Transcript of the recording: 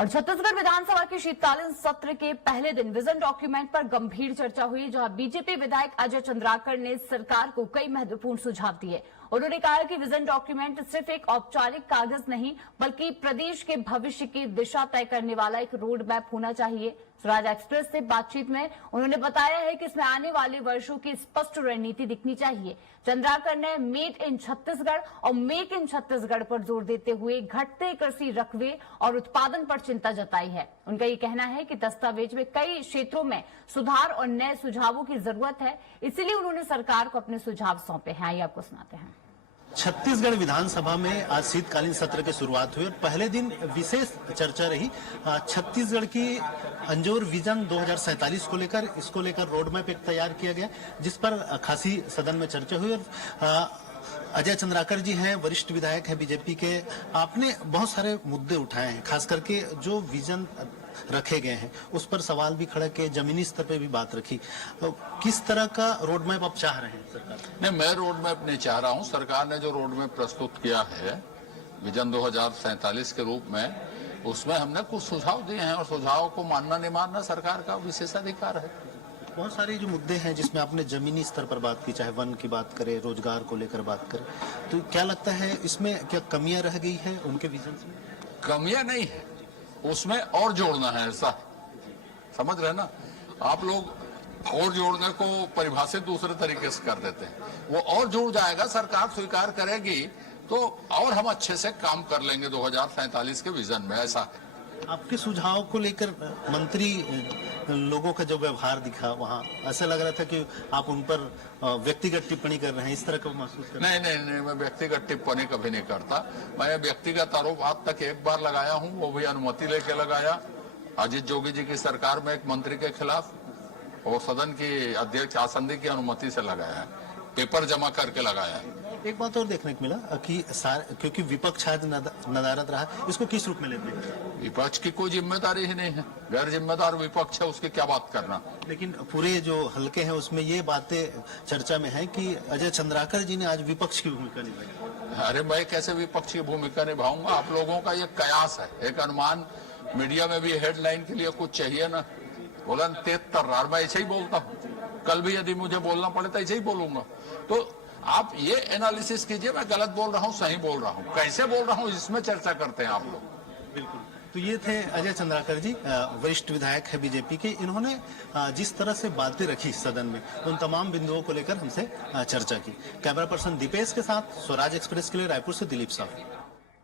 और छत्तीसगढ़ विधानसभा के शीतकालीन सत्र के पहले दिन विजन डॉक्यूमेंट पर गंभीर चर्चा हुई, जहां बीजेपी विधायक अजय चंद्राकर ने सरकार को कई महत्वपूर्ण सुझाव दिए। उन्होंने कहा कि विजन डॉक्यूमेंट सिर्फ एक औपचारिक कागज नहीं बल्कि प्रदेश के भविष्य की दिशा तय करने वाला एक रोड मैप होना चाहिए। स्वराज एक्सप्रेस से बातचीत में उन्होंने बताया है कि इसमें आने वाले वर्षों की स्पष्ट रणनीति दिखनी चाहिए। चंद्राकर ने मेड इन छत्तीसगढ़ और मेक इन छत्तीसगढ़ पर जोर देते हुए घटते कृषि रकबे और उत्पादन पर चिंता जताई है। उनका ये कहना है कि दस्तावेज में कई क्षेत्रों में सुधार और नए सुझावों की जरूरत है, इसीलिए उन्होंने सरकार को अपने सुझाव सौंपे हैं। आइए आपको सुनाते हैं। छत्तीसगढ़ विधानसभा में आज शीतकालीन सत्र की शुरुआत हुई और पहले दिन विशेष चर्चा रही छत्तीसगढ़ की अंजोर विजन 2047 को लेकर। इसको लेकर रोड मैप एक तैयार किया गया, जिस पर खासी सदन में चर्चा हुई। और अजय चंद्राकर जी हैं, वरिष्ठ विधायक हैं बीजेपी के। आपने बहुत सारे मुद्दे उठाए हैं, खास करके जो विजन रखे गए हैं उस पर सवाल भी खड़ा किए, जमीनी स्तर पे भी बात रखी। तो किस तरह का रोड मैप आप चाह रहे हैं सरकार? नहीं, मैं रोड मैप नहीं चाह रहा हूं। सरकार ने जो रोड मैप प्रस्तुत किया है विजन 2047 के रूप में, उसमें हमने कुछ सुझाव दिए हैं और सुझाव को मानना नहीं मानना सरकार का विशेषाधिकार है। बहुत सारे जो मुद्दे हैं जिसमें आपने जमीनी स्तर पर बात की, चाहे वन की बात करें, रोजगार को लेकर बात करें, तो क्या लगता है इसमें क्या कमियां रह गई है उनके विजन में? कमियां नहीं है, उसमें और जोड़ना है। ऐसा समझ रहे ना आप लोग, और जोड़ने को परिभाषित दूसरे तरीके से कर देते हैं। वो और जुड़ जाएगा, सरकार स्वीकार करेगी तो और हम अच्छे से काम कर लेंगे 2047 के विजन में। ऐसा आपके सुझाव को लेकर मंत्री लोगों का जो व्यवहार दिखा, वहाँ ऐसा लग रहा था कि आप उन पर व्यक्तिगत टिप्पणी कर रहे हैं, इस तरह का महसूस कर रहे हैं? नहीं, मैं व्यक्तिगत टिप्पणी कभी नहीं करता। मैं व्यक्तिगत आरोप आज तक एक बार लगाया हूँ, वो भी अनुमति लेके लगाया अजीत जोगी जी की सरकार में एक मंत्री के खिलाफ, और सदन की अध्यक्ष आसंदी की अनुमति से लगाया है, पेपर जमा करके लगाया है। एक बात और देखने को मिला कि क्योंकि विपक्ष आज नदारद रहा, इसको किस रूप में लेते हैं? विपक्ष की कोई जिम्मेदारी ही नहीं है, गैर जिम्मेदार विपक्ष है, उसकी क्या बात करना। लेकिन पूरे जो हल्के हैं उसमें ये बातें चर्चा में है कि अजय चंद्राकर जी ने आज विपक्ष की भूमिका निभाई। अरे मैं कैसे विपक्ष की भूमिका निभाऊंगा? आप लोगों का ये कयास है, एक अनुमान। मीडिया में भी हेडलाइन के लिए कुछ चाहिए ना, बोला तेज तर्रार, मैं ऐसे ही बोलता हूँ। कल भी यदि मुझे बोलना पड़े तो ऐसे ही बोलूंगा। तो आप ये एनालिसिस कीजिए, मैं गलत बोल रहा हूँ, सही बोल रहा हूँ, कैसे बोल रहा हूँ, इसमें चर्चा करते हैं आप लोग। बिल्कुल। तो ये थे अजय चंद्राकर जी, वरिष्ठ विधायक है बीजेपी के। इन्होंने जिस तरह से बातें रखी सदन में, उन तमाम बिंदुओं को लेकर हमसे चर्चा की। कैमरा पर्सन दीपेश के साथ स्वराज एक्सप्रेस के लिए रायपुर से दिलीप साहू।